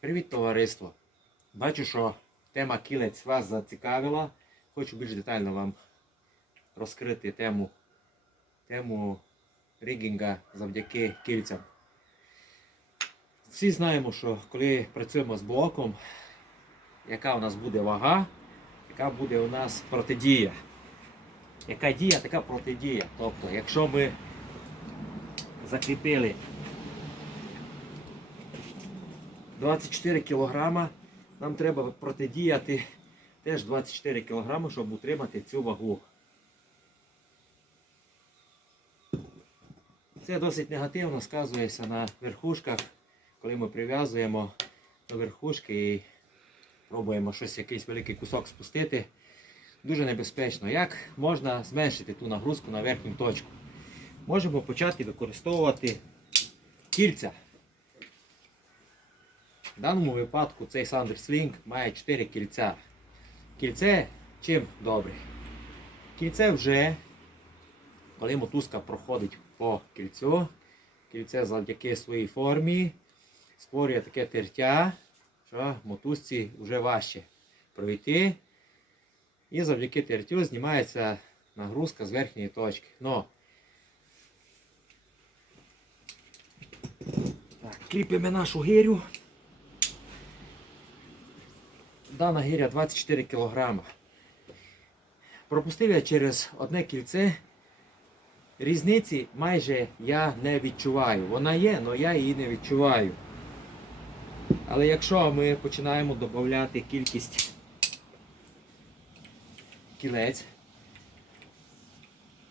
Привіт, товариство! Бачу, що тема кілець вас зацікавила. Хочу більш детально вам розкрити тему, тему рігінга завдяки кільцям. Всі знаємо, що коли працюємо з блоком, яка у нас буде вага, яка буде у нас протидія. Яка дія, така протидія. Тобто, якщо ми закріпили 24 кг, нам треба протидіяти теж 24 кг, щоб утримати цю вагу. Це досить негативно сказується на верхушках, коли ми прив'язуємо до верхушки і пробуємо щось, якийсь великий кусок спустити. Дуже небезпечно. Як можна зменшити ту нагрузку на верхню точку? Можемо почати використовувати кільця. В даному випадку цей Sanders має 4 кільця. Кільце чим добре? Кільце вже, коли мотузка проходить по кільцю, кільце завдяки своїй формі створює таке тертя, що мотузці вже важче пройти. І завдяки тертю знімається нагрузка з верхньої точки. Но кріпимо нашу гирю. Дана гиря 24 кг. Пропустив я через одне кільце. Різниці майже я не відчуваю. Вона є, але я її не відчуваю. Але якщо ми починаємо додати кількість кілець,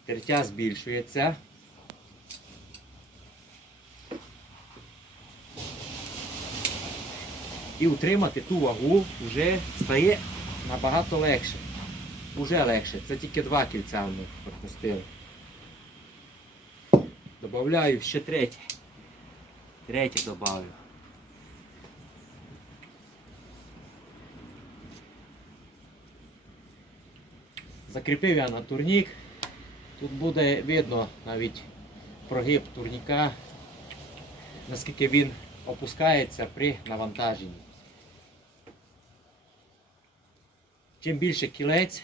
тертя збільшується. І утримати ту вагу вже стає набагато легше. Уже легше. Це тільки два кільця ми пропустили. Добавляю ще третє. Третє добавлю. Закріпив я на турнік. Тут буде видно навіть прогиб турніка, наскільки він опускається при навантаженні. Чим більше кілець,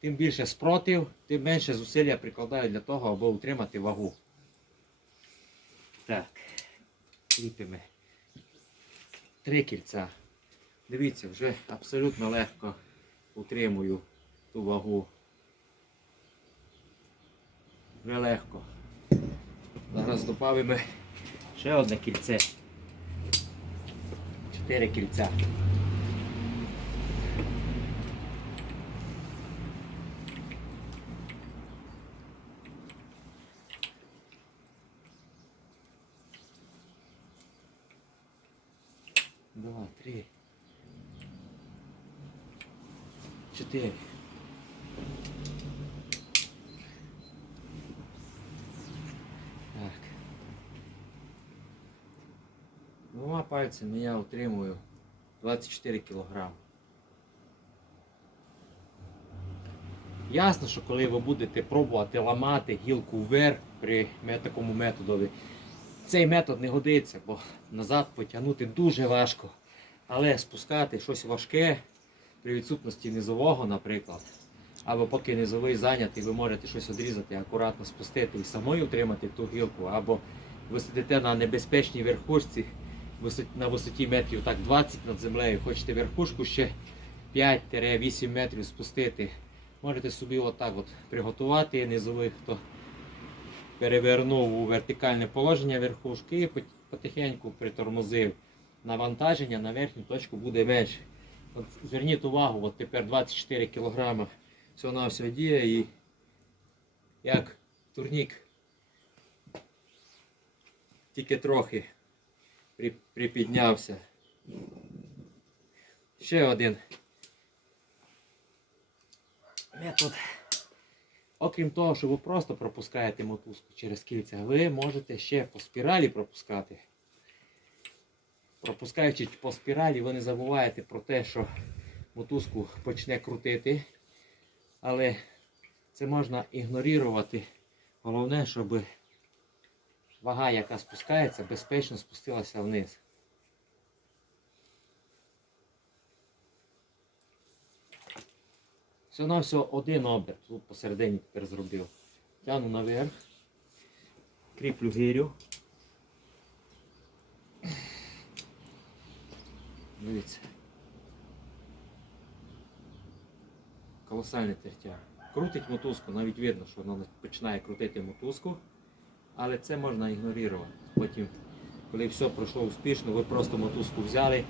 тим більше спротив, тим менше зусилля прикладаю для того, аби утримати вагу. Так, кріпимо три кільця. Дивіться, вже абсолютно легко утримую ту вагу. Вже легко. Зараз додамо ще одне кільце. перекрильца. Два, три, четыре. Пальцями я утримую 24 кг. Ясно, що коли ви будете пробувати ламати гілку вверх при такому методові, цей метод не годиться, бо назад потягнути дуже важко. Але спускати щось важке при відсутності низового, наприклад, або поки низовий зайнятий, ви можете щось відрізати, акуратно спустити і самою утримати ту гілку, або ви сидите на небезпечній верхушці на висоті метрів так 20 над землею, хочете верхушку ще 5-8 метрів спустити. Можете собі отак от приготувати низовий, хто перевернув у вертикальне положення верхушки і потихеньку притормозив. Навантаження на верхню точку буде менше. От зверніть увагу, от тепер 24 кг всього на все діє і як турнік тільки трохи припіднявся. Ще один метод. Окрім того, що ви просто пропускаєте мотузку через кільця, ви можете ще по спіралі пропускати. Пропускаючи по спіралі, ви не забуваєте про те, що мотузку почне крутити. Але це можна ігнорувати. Головне, щоб вага, яка спускається, безпечно спустилася вниз. Все на все один оберт, тут посередині тепер зробив. Тяну наверх, кріплю гирю. Дивіться. Колосальний тертя. Крутить мотузку, навіть видно, що вона починає крутити мотузку але це можна ігнорувати. Потім, коли все пройшло успішно, ви просто мотузку взяли,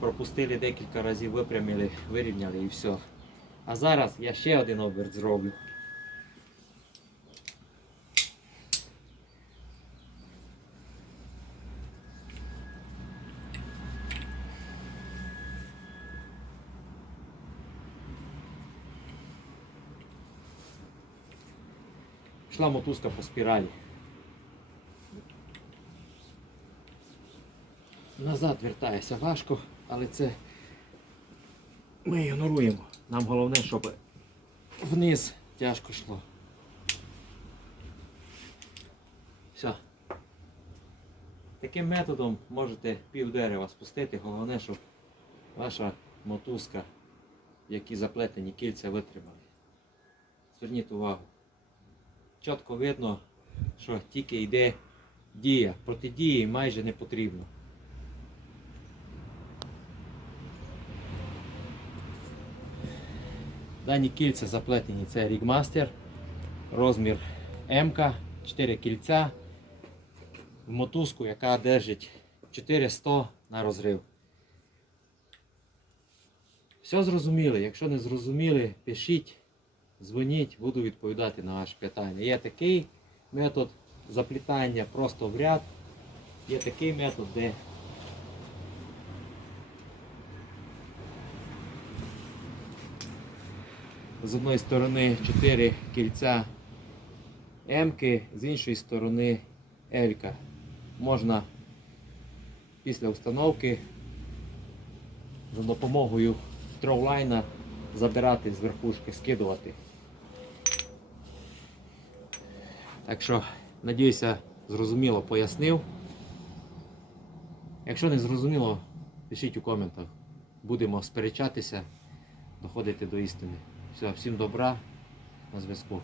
пропустили декілька разів, випрямили, вирівняли і все. А зараз я ще один оберт зроблю. Пішла мотузка по спіралі. Назад вертається важко, але це ми ігноруємо. Нам головне, щоб вниз тяжко йшло. Все. Таким методом можете пів дерева спустити, головне, щоб ваша мотузка, в якій заплетені кільця витримали. Зверніть увагу. Чітко видно, що тільки йде дія. Протидії майже не потрібно. Дані кільця заплетені. Це Рігмастер, розмір М, 4 кільця, в мотузку, яка держить 400 на розрив. Все зрозуміли. Якщо не зрозуміли, пишіть, дзвоніть, буду відповідати на ваші питання. Є такий метод заплітання просто в ряд. Є такий метод, де з одної сторони 4 кільця М-ки, з іншої сторони L-ка. Можна після установки за допомогою троулайна забирати з верхушки, скидувати. Так що, надіюся, зрозуміло пояснив. Якщо не зрозуміло, пишіть у коментах. Будемо сперечатися, доходити до істини. Все, всім добра, на зв'язку.